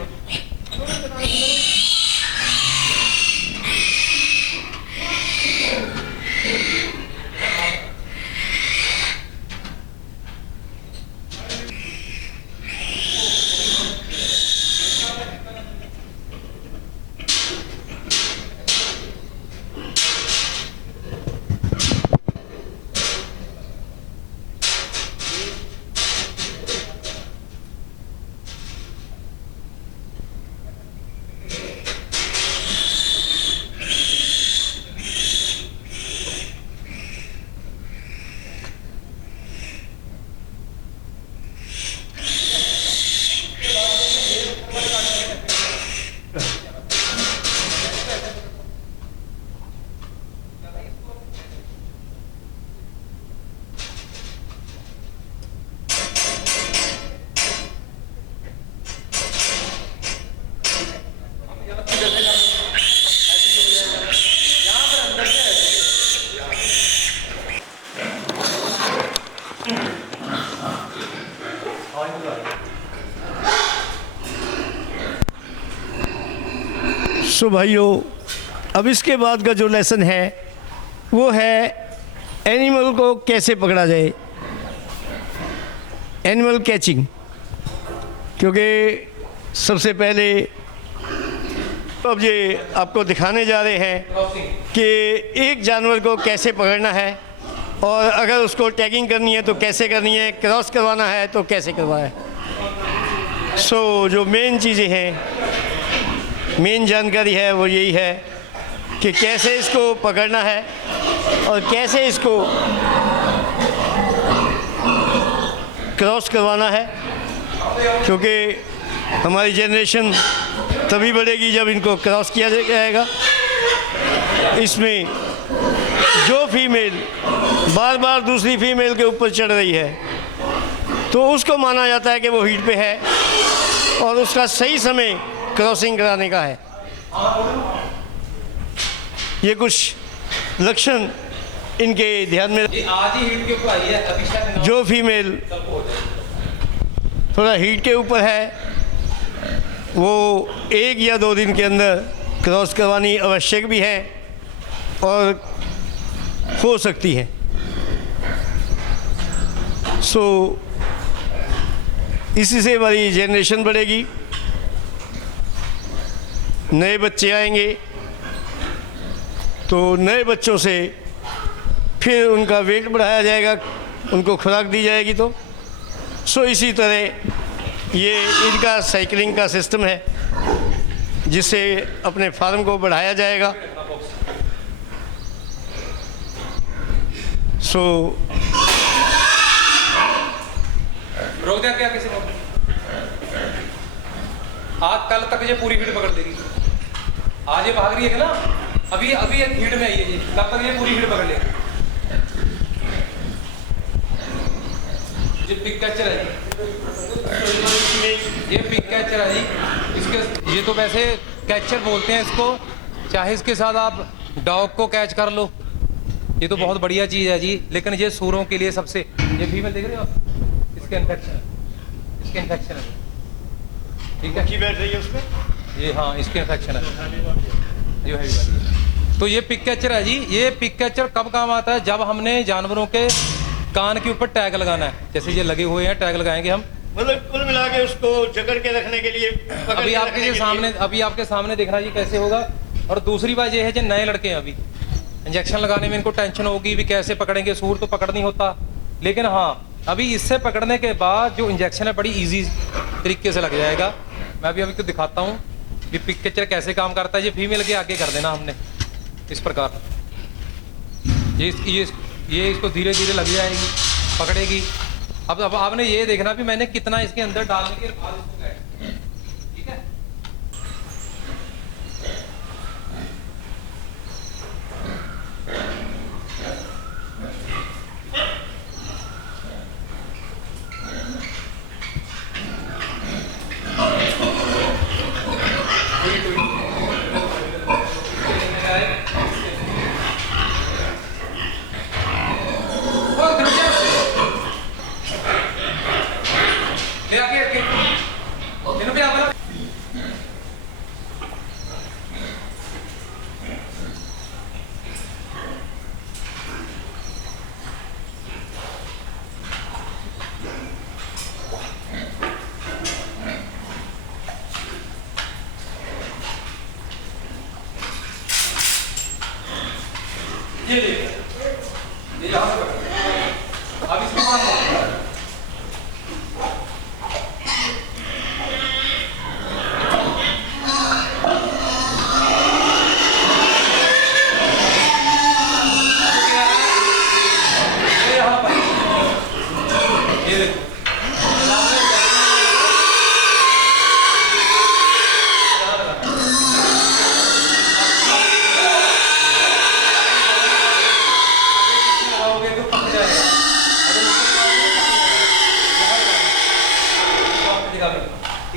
सो भाइयों, अब इसके बाद का जो लेसन है वो है एनिमल को कैसे पकड़ा जाए, एनिमल कैचिंग। क्योंकि सबसे पहले अब ये आपको दिखाने जा रहे हैं कि एक जानवर को कैसे पकड़ना है और अगर उसको टैगिंग करनी है तो कैसे करनी है, क्रॉस करवाना है तो कैसे करवाना है। सो जो मेन चीज़ें हैं, मेन जानकारी है वो यही है कि कैसे इसको पकड़ना है और कैसे इसको क्रॉस करवाना है। क्योंकि हमारी जनरेशन तभी बढ़ेगी जब इनको क्रॉस किया जाएगा। इसमें जो फीमेल बार बार दूसरी फीमेल के ऊपर चढ़ रही है तो उसको माना जाता है कि वो हीट पे है और उसका सही समय क्रॉसिंग कराने का है। ये कुछ लक्षण इनके ध्यान में। आज ही हीट के ऊपर आई है, अभी शायद जो फीमेल थोड़ा हीट के ऊपर है वो 1 या 2 दिन के अंदर क्रॉस करवानी आवश्यक भी है और हो सकती है। सो इसी से हमारी जनरेशन बढ़ेगी, नए बच्चे आएंगे तो नए बच्चों से फिर उनका वेट बढ़ाया जाएगा, उनको खुराक दी जाएगी। तो सो इसी तरह ये इनका साइकिलिंग का सिस्टम है जिससे अपने फार्म को बढ़ाया जाएगा। सो रोक दिया क्या किसी को? आज कल तक ये पूरी हीट पकड़ देगी। आज ये भाग रही है ना, अभी एक हीट में आई है ये, कब तक ये पूरी हीट पकड़ लेगी। ये पिक कैचर है, ये पिक कैचर है जी। इसके ये तो वैसे कैचर बोलते हैं इसको, चाहे इसके साथ आप डॉग को कैच कर लो, ये तो बहुत बढ़िया चीज़ है जी। लेकिन ये सूरों के लिए सबसे, ये फीमेल देख रहे हो आप, इसके इन्फेक्शन है, ठीक है, बैठ रही है उसमें, ये हाँ इसके इन्फेक्शन है, ये हैवी वाली है। तो ये पिक कैचर है जी। ये पिक कैचर कब काम आता है? जब हमने जानवरों के कान के ऊपर टैग लगाना है, जैसे ये लगे हुए हैं, टैग लगाएंगे हम, मतलब कुल मिला के उसको जकड़ के रखने के लिए। अभी आपके सामने देखना जी कैसे होगा। और दूसरी बात ये है जो नए लड़के हैं, अभी इंजेक्शन लगाने में इनको टेंशन होगी भी कैसे पकड़ेंगे, सूर तो पकड़ नहीं होता। लेकिन हाँ, अभी इससे पकड़ने के बाद जो इंजेक्शन है बड़ी इजी तरीके से लग जाएगा। मैं अभी तो दिखाता हूँ कि पिक कैचर कैसे काम करता है। ये फीमेल के आगे कर देना हमने इस प्रकार, ये इसको धीरे धीरे लग जाएगी, पकड़ेगी। अब आपने ये देखना भी मैंने कितना इसके अंदर डालने के बाद इसको गए, ठीक है। ले आके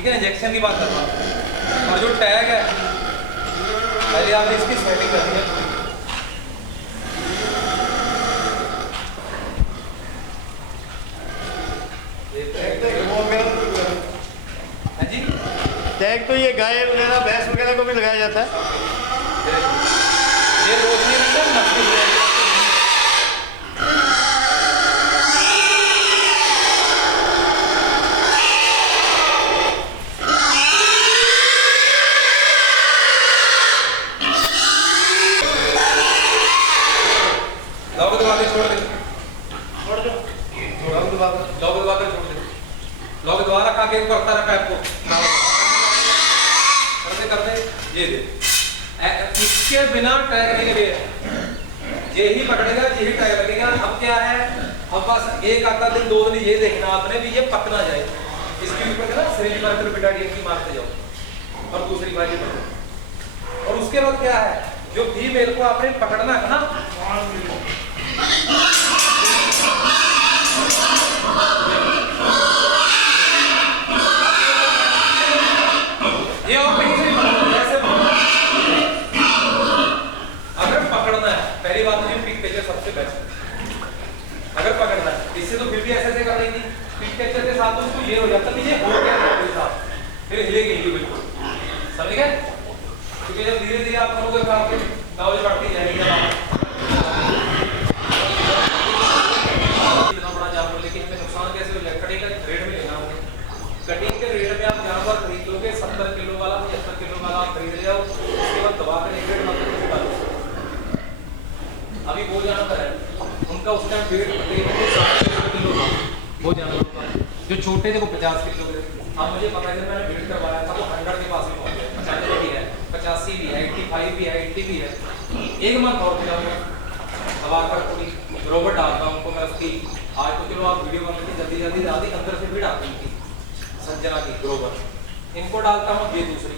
ठीक है, इंजेक्शन की बात कर रहा हूँ। और जो टैग है पहले आपने इसकी सेटिंग करनी है। हाँ जी, टैग तो ये गाय वगैरह भैंस वगैरह को भी लगाया जाता है। ये रोशनी नहीं है, नकली है। लॉक दबा के छोड़ दे, छोड़ दो, लॉक दबा कर छोड़ दे। लॉक दबा रखा के करता रहा पैप को करते ये दे। इसके बिना टैग नहीं लगेगा, ये ही पकड़ेगा, ये ही टैग लगेगा। अब क्या है, अब बस एक आधा दिन 2 दिन ये देखना आपने भी ये पक ना जाए। इसके ऊपर ना सिरिंज मारकर बिटाडिन की मारते जाओ और दूसरी बाजी पकड़ो। और उसके बाद क्या है, जो फीमेल को आपने पकड़ना है ना, ये और कहीं से भी पकड़ो, ऐसे पकड़ो। अगर पकड़ना है, पहली बात तो ये पिक कैचर सबसे बेस्ट। अगर पकड़ना है, इससे तो फिर भी ऐसे कर रही थी, पिक कैचर के साथ तो उसको ये हो जाता कि ये हो गया है साथ, फिर हिलेगी बिल्कुल, समझ गए? क्योंकि जब धीरे धीरे आप करोगे तो आपकी नॉलेज बढ़ती जाएगी। इतना बड़ा जानवर, लेकिन इसमें नुकसान कैसे हो जाएगा? कटिंग का रेट में लेना होगा। कटिंग के रेट में आप जानवर खरीद लोगे 70 किलो वाला, 75 किलो वाला आप खरीद जाओ, उसके बाद दबा कर 1 डेढ़ महीने तक डालो। अभी वो जानवर है, उनका उस टाइम वेट तकरीबन 60 किलो था। वो जानवर का जो छोटे थे वो 50 किलो के थे। अब मुझे पता है, जब मैंने वेट करवाया था वो 100 के पास में पहुंच गया। 95 भी है, 85 भी है, 85 भी है, 80 भी है। एक मंथ और जाऊँगा दबा कर पूरी रोबोट डालता हूँ उनको मैं उसकी। आज तो चलो आप वीडियो बन रही जल्दी जल्दी डालती, अंदर से भी डालती थी संजना की ग्रोवर, इनको डालता हूँ। ये दूसरी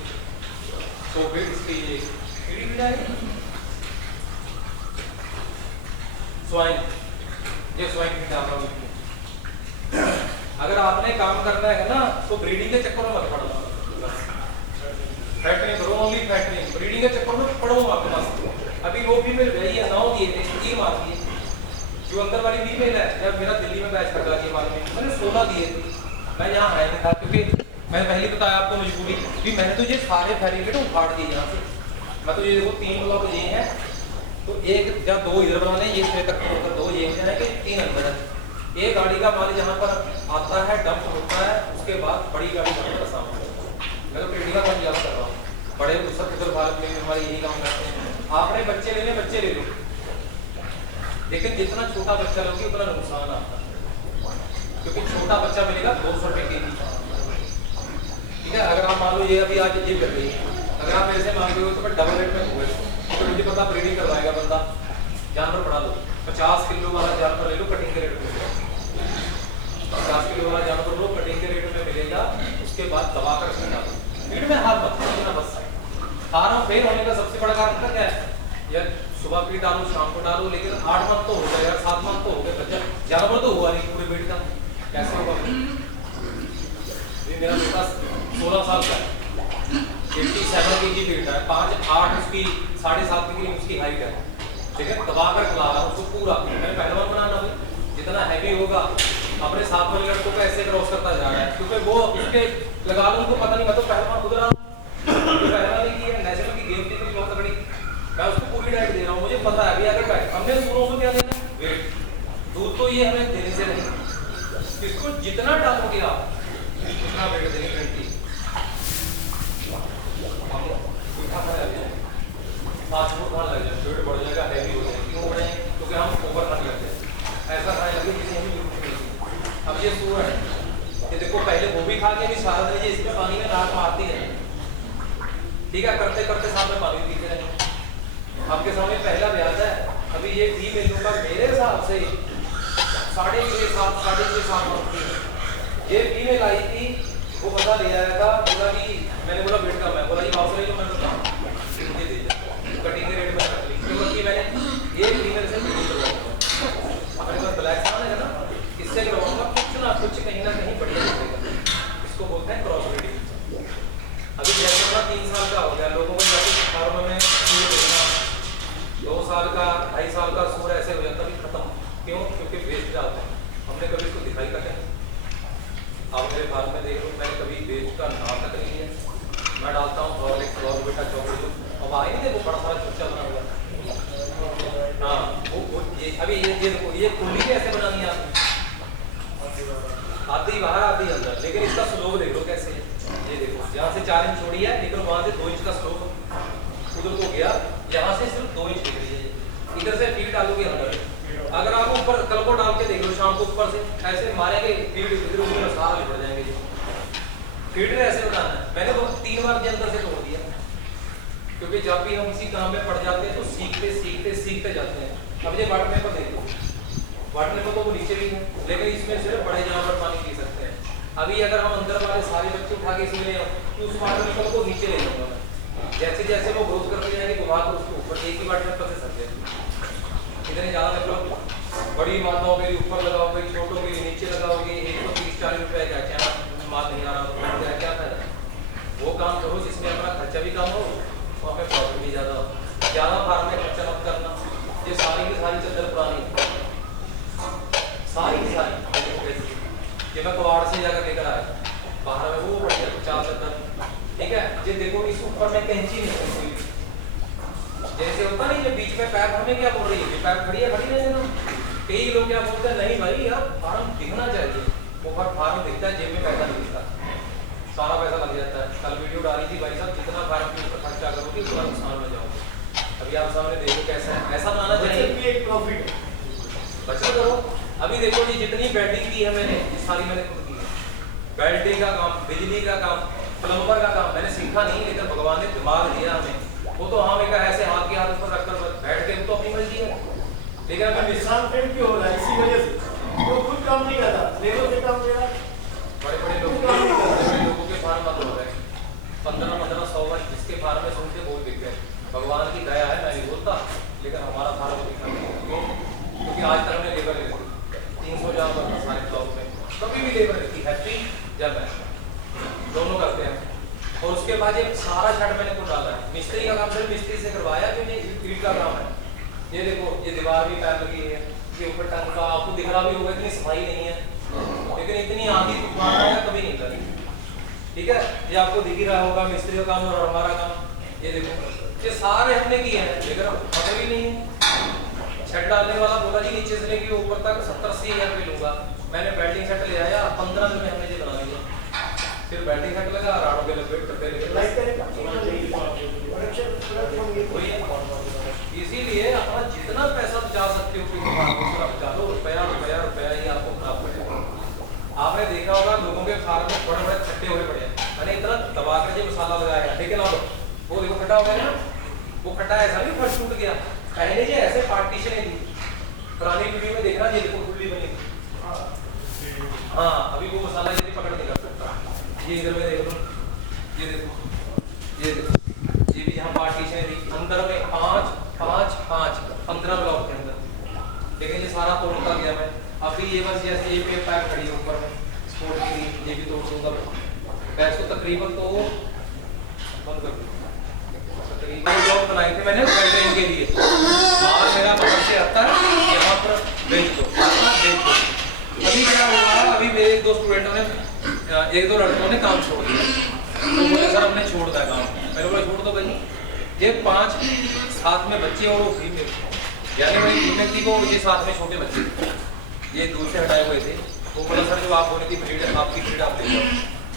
तो फिर इसकी ये कीड़ी भी डालेगी स्वाइन, ये स्वाइन भी डाल रहा हूँ। अगर आपने काम करना है ना तो ब्रीडिंग के चक्कर में मत पड़ना, फैक्टरिंग करो, ओनली फैक्टरिंग। ब्रीडिंग के चक्कर में पड़ो आपके पास। अभी वो फीमेल गई है, 9 दिए थे, 3 मारती है। जो अंदर वाली फीमेल है, जब मेरा दिल्ली में बैच लगा के बाद में मैंने 16 दिए थे। मैं यहाँ आया नहीं था क्योंकि मैं पहले बताया आपको मजबूरी भी, मैंने तो ये सारे फैरिकेट उखाड़ दिए यहाँ से। मैं तो ये देखो 3 ब्लॉक ये हैं, तो 1 या 2 इधर बनाने, ये 6 तक होकर 2 ये हैं कि 3 अंदर है। एक गाड़ी का माल यहाँ पर आता है, डंप होता है, उसके बाद बड़ी गाड़ी यहाँ पर सामने। मैं तो पेटी का काम ज़्यादा कर रहा हूँ, बड़े उत्तर भारत में हमारे यही काम करते हैं। आपने बच्चे लेने, बच्चे ले लो, लेकिन जितना छोटा बच्चा लोगे उतना नुकसान आता है, क्योंकि छोटा बच्चा मिलेगा 200 रुपये के जी। ठीक है, अगर आप मान लो ये अभी आज ये कर रही है, अगर आप ऐसे मांगे हो तो मैं डबल रेट में हुए तो मुझे पता ब्रीडिंग करवाएगा बंदा, जानवर बढ़ा लो। 50 किलो वाला जानवर ले लो, कटिंग के रेट में 50 किलो वाला जानवर लो, कटिंग के रेट में मिलेगा। उसके बाद दबा कर खिला दो, फीड में हाथ मत देना। बस खाना फेल होने का सबसे बड़ा कारण क्या है, यार सुबह फीड डालो, शाम को डालो, लेकिन 8 मंथ तो हो गया यार, 7 मंथ तो हो गए, बच्चा जानवर तो हुआ नहीं पूरे वेट का, कैसे होगा? मेरा बेटा 16 साल का है, 87 kg वेट है, 5'8" उसकी 7.5 की उसकी हाइट है। ठीक है, दबा कर खिला रहा हूँ उसको पूरा। मैंने पहलवान बनाना भी, जितना हैवी होगा अपने साथ वाले लड़कों को ऐसे क्रॉस करता जा रहा है, क्योंकि वो उसके लगा लो, उनको पता नहीं। मैं तो पहलवान खुद रहा हूँ, पहलवान की है, नेशनल की गेम थी बहुत तगड़ी, मैं उसको पूरी डाइट दे रहा हूँ। मुझे पता है अभी अगर डाइट हमने सूरों को क्या देना, वेट, दूध तो ये हमें देने से नहीं, इसको जितना डालोगे आप उतना वेट देने की फास्ट-फूड खाने लग जाए, वेट बढ़ जाएगा, हैवी हो जाएगा। क्यों बढ़े? क्योंकि हम ओवर खाने लग जाए, ऐसा खाने लगे किसी भी जरूरत नहीं। अब ये सूअर है, ये देखो पहले वो भी खा के भी सारा दिन ये इसमें पानी में नाक मारती है। ठीक है, करते करते सामने पानी पीते रहे। आपके सामने पहला ब्याज है, अभी ये फीमेलों का मेरे हिसाब से 6.5 साल ये फीमेल आई थी, वो पता ले आया था, बोला कि मैंने बोला वेट कम है, बोला ये वापस ले लो, मैंने कहा कटिंग के रेट में रख ली, क्योंकि मैंने ये फीमेल से अपने पास ब्लैक सामान है ना, इससे करवाऊंगा कुछ ना कुछ कहीं ना कहीं बढ़िया दिखेगा। इसको बोलते हैं क्रॉस ब्रीडिंग। मेरे फार्म में देख लो, मैंने कभी बेच का नाम तक नहीं लिया। मैं डालता हूँ हॉर्लिक्स, बॉर्नवीटा, चॉकलेट, अब आए नहीं थे वो बड़ा सारा चुच्चा बना हुआ। हाँ वो ये अभी ये देखो, ये कुंडी कैसे बनानी है आपने, आधी बाहर आधी अंदर, लेकिन इसका स्लोप देख लो कैसे है। ये देखो यहाँ से 4 इंच छोड़ी है, लेकिन वहाँ से 2 इंच का स्लोप उधर को गया, यहाँ से सिर्फ 2 इंच दिख रही है। इधर से फीड डालोगे अंदर, अगर आप ऊपर कल को डाल के देख लो, शाम को ऊपर से ऐसे मारेंगे फीड इधर उधर सारा लिपट जाएंगे। फीडर ऐसे बनाना है। मैंने तो 3 बार के अंदर से तोड़ दिया, क्योंकि जब भी हम इसी काम में पड़ जाते हैं तो सीखते सीखते सीखते जाते हैं। अब ये वाटर पेपर देखो, वाटर पेपर तो नीचे भी है, लेकिन इसमें सिर्फ बड़े जानवर पानी पी सकते हैं। अभी अगर हम अंदर वाले सारे बच्चे उठा के इसमें ले आओ तो उस वाटर पेपर को नीचे ले जाऊंगा मैं। जैसे जैसे वो ग्रोथ करते जाएंगे घुमा कर उसके ऊपर, एक ही वाटर पेपर से सकते हैं। इतने ज़्यादा मतलब बड़ी माताओं के लिए ऊपर लगाओगे, छोटों के लिए नीचे लगाओगे, 130-40 रुपए का क्या माल नहीं आ रहा, क्या फायदा। वो काम करो जिसमें अपना खर्चा भी कम हो और हमें प्रॉफिट भी ज़्यादा हो। ज़्यादा फार्म में खर्चा मत करना। ये सारी की सारी चद्दर पुरानी, सारी की सारी ये मैं कबाड़ से जाकर लेकर आया, बाहर में वो बढ़िया 50 चद्दर, ठीक है। ये देखो इस ऊपर में कैंची नहीं है कोई, जैसे होता नहीं ये बीच में पैर हमें क्या बोल रही है, पैर खड़ी है, खड़ी रहने दो। कई लोग क्या बोलते हैं, नहीं भाई यार फार्म दिखना चाहिए, वो पर फार्म दिखता है, जेब में पैसा नहीं दिखता, सारा पैसा लग जाता है। कल वीडियो डाली थी भाई साहब, जितना फार्म के ऊपर खर्चा करोगे उतना नुकसान में जाओगे। अभी आप सामने देखो कैसा है, ऐसा बनाना चाहिए, एक प्रॉफिट बचत करो। अभी देखो जी जितनी बेल्डिंग की है मैंने, ये सारी मैंने खुद की है। बेल्डिंग का काम, बिजली का काम, प्लम्बर का काम मैंने सीखा नहीं, लेकिन भगवान ने दिमाग दिया हमें। वो तो हाँ मैं ऐसे हाथ के हाथ ऊपर रखकर बैठ के तो अपनी मर्जी है, लेकिन अगर किसान फ्रेंड क्यों हो रहा है, इसी वजह से वो खुद काम नहीं करता, लेबर से काम कर रहा है। बड़े बड़े लोगों के फार्म मत हो गए, 1500 वर्ष जिसके फार्म में सुन के बहुत दिख गए। भगवान की दया है, मैं नहीं बोलता, लेकिन हमारा फार्म दिखा नहीं, क्योंकि आज तक हमने लेबर ले 300 जहाँ पर सारे ब्लॉक में कभी भी लेबर रहती हैप्पी जब है, दोनों करते हैं। और उसके बाद एक सारा छत मैंने खुद डाला है। मिस्त्री का काम सिर्फ मिस्त्री से करवाया, जो ये ईंट का काम है। ये देखो ये दीवार भी पैर लगी है, ये ऊपर टंग का आपको दिख रहा भी होगा, इतनी सफाई नहीं है, लेकिन इतनी आंधी तूफान आया कभी नहीं लगी, ठीक है। ये आपको दिख ही रहा होगा मिस्त्री का काम और हमारा काम। ये देखो ये सारे हमने किए हैं, लेकिन पता भी नहीं है। छत डालने वाला बोला जी नीचे से लेके ऊपर तक 70-80 हज़ार रुपये लूंगा। मैंने बैल्टिंग सेट ले आया, 15 दिन में हमने ये बना लिया। फिर बैल्टिंग सेट लगा, राडों के लगे, ट्रिपे इसीलिए अपना जितना पैसा बचा सकते हो डालो, रुपया रुपया रुपया ही आपको खराब पड़ेगा। आपने देखा होगा लोगों के फार्म में बड़े बड़े खट्टे हुए पड़े, मैंने इतना दबा कर जो मसाला लगाया, लेकिन अब वो देखो खट्टा हो गया ना, वो खट्टा ऐसा नहीं फर्स्ट टूट गया। पहले जो ऐसे पार्टीशनें थी, पुरानी वीडियो में देखना, ये देखो खुली बनी थी। हाँ अभी वो मसाला यदि पकड़ नहीं कर सकता। ये इधर में देख लो, ये देखो ये देखो, ये भी यहाँ पार्टीशन थी, अंदर में 5 5 5 15 ब्लॉक के अंदर, लेकिन ये सारा तोड़ता गया मैं। अभी ये बस जैसे ये पे पैक खड़ी है ऊपर में स्पोर्ट की, ये भी तोड़ दूंगा बैस को। तकरीबन तो बंद कर दूँ, तकरीबन ब्लॉक बनाए थे मैंने वेल्डिंग के लिए। माल मेरा बाहर से आता है, यहाँ पर बेच दो, बेच दो। अभी क्या हुआ, अभी मेरे 1-2 स्टूडेंटों ने, 1-2 लड़कों ने काम छोड़ दिया, तो बोले सर हमने छोड़ दिया काम। मैंने बोला छोड़ दो भाई। ये 5 साथ में बच्चे और वो फीमेल, यानी मेरी फीमेल थी, वो ये साथ में छोटे बच्चे थे, ये दूर से हटाए हुए थे। वो बोला सर जो आप होने की ब्रीड है, आपकी ब्रीड आप ले जाओ।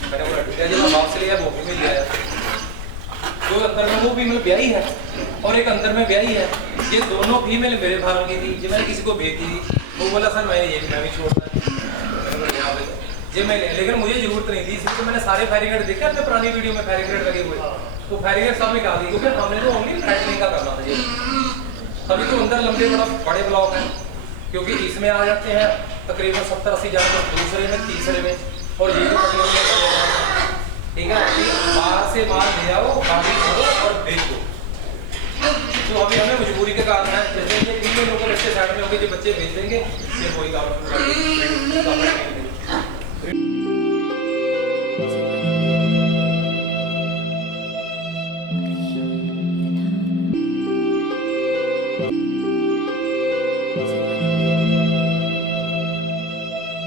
मैंने बोला ठीक है, जब मैं बाप से लिया वो फीमेल ले आया। तो अंदर में वो फीमेल ब्याही है और एक अंदर में ब्याही है, ये दोनों फीमेल मेरे फार्म की थी। जो मैंने किसी को भेज दी, वो बोला सर मैं भी छोड़ता यहाँ पे जी मैं, लेकिन मुझे जरूरत नहीं थी, इसलिए तो मैंने सारे फैरिगेट देखे अपने पुरानी वीडियो में, फैरिगेट लगे हुए, तो फैरिगेट सब निकाल दी, क्योंकि हमने तो ओनली फैटनिंग का करना था। ये अभी तो अंदर लंबे बड़े ब्लॉक हैं, क्योंकि इसमें आ जाते हैं तकरीबन 70-80 जानवर, दूसरे में तीसरे में, और ये ठीक है। बाहर से माल ले आओ, गाड़ी करो और बेच दो। तो अभी हमें मजबूरी के कारण है, जैसे ये 3 लोगों के बच्चे साइड में होंगे, जो बच्चे बेच देंगे, फिर वही काम